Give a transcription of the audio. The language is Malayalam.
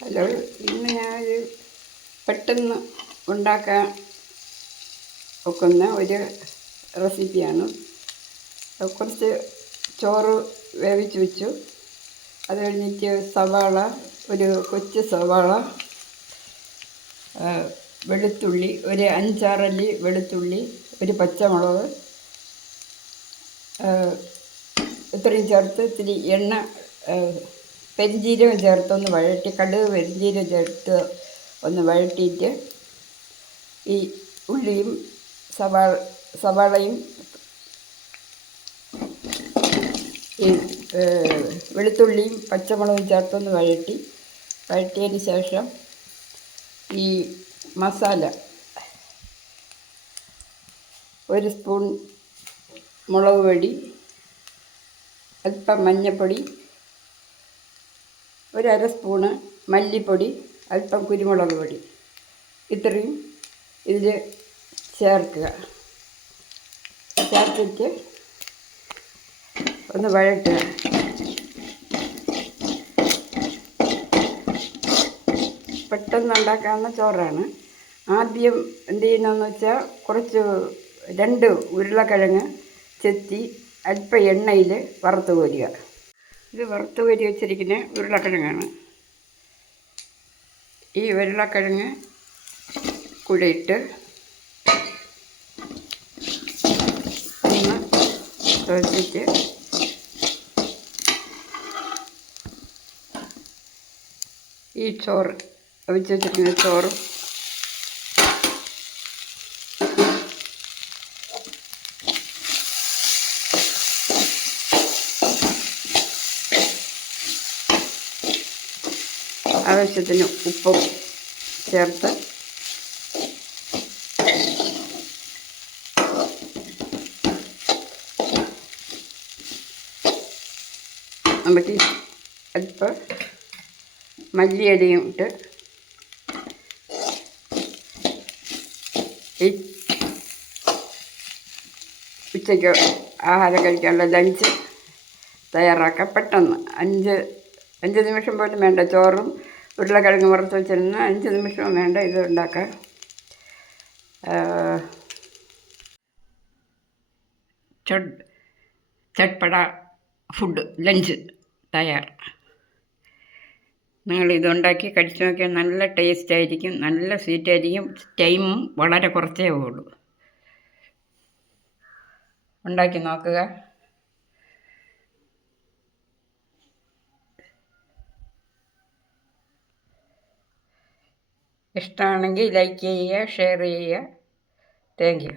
ഹലോ, ഇന്ന് ഞാനൊരു പെട്ടെന്ന് ഉണ്ടാക്കാൻ ഒക്കുന്ന ഒരു റെസിപ്പിയാണ്. കുറച്ച് ചോറ് വേവിച്ച് വെച്ചു. അത് കഴിഞ്ഞിട്ട് ഒരു കൊച്ചു സവാള, വെളുത്തുള്ളി, ഒരു 5-6 അല്ലി വെളുത്തുള്ളി, ഒരു പച്ചമുളക്, ഇത്രയും ചേർത്ത് ഇത്തിരി എണ്ണ, പെരിഞ്ജീരകം ചേർത്തൊന്ന് വഴറ്റി, കടുക് പെരിഞ്ജീരകം ചേർത്ത് ഒന്ന് വഴറ്റിയിട്ട് ഈ ഉള്ളിയും സവാളയും ഈ വെളുത്തുള്ളിയും പച്ചമുളകും ചേർത്തൊന്ന് വഴറ്റിയതിന് ശേഷം ഈ മസാല, 1 സ്പൂൺ മുളക് പൊടി, അല്പം മഞ്ഞൾപ്പൊടി, 1/2 സ്പൂണ് മല്ലിപ്പൊടി, അല്പം കുരുമുളക് പൊടി, ഇത്രയും ഇതിൽ ചേർത്തിട്ട് ഒന്ന് വഴറ്റുക. പെട്ടെന്ന് ഉണ്ടാക്കാവുന്ന ചോറാണ്. ആദ്യം എന്ത് ചെയ്യണമെന്ന് വെച്ചാൽ, 2 ഉരുളക്കിഴങ്ങ് ചെത്തി അല്പം എണ്ണയിൽ വറുത്ത് കോരുക. ഇത് വറുത്ത് കോരി വെച്ചിരിക്കുന്ന ഉരുളക്കിഴങ്ങാണ്. ഈ ഉരുളക്കിഴങ്ങ് കൂടെ ഇട്ട് ഒന്ന് തിളപ്പിച്ച് ഈ ചോറ് ഒഴിച്ച് വെച്ചിരിക്കുന്ന ചോറും ആവശ്യത്തിന് ഉപ്പും ചേർത്ത് നമുക്ക് അല്പം മല്ലിയിലയും ഇട്ട് ഈ ഉച്ചയ്ക്ക് ആഹാരം കഴിക്കാനുള്ള ലഞ്ച് തയ്യാറാക്കാം. പെട്ടെന്ന് 5 നിമിഷം പോലും വേണ്ട. ചോറും ഉരുളക്കിഴങ്ങ് വറുത്ത് വെച്ചിരുന്ന 5 നിമിഷവും വേണ്ട ഇത് ഉണ്ടാക്കാൻ. ചട്പട ഫുഡ് ലഞ്ച് തയ്യാർ. നിങ്ങളിതുണ്ടാക്കി കഴിച്ചു നോക്കിയാൽ നല്ല ടേസ്റ്റായിരിക്കും, നല്ല സ്വീറ്റായിരിക്കും. ടൈമും വളരെ കുറച്ചേ ഉള്ളൂ. ഉണ്ടാക്കി നോക്കുക. ഇഷ്ടമാണെങ്കിൽ ലൈക്ക് ചെയ്യുക, ഷെയർ ചെയ്യുക. Thank you.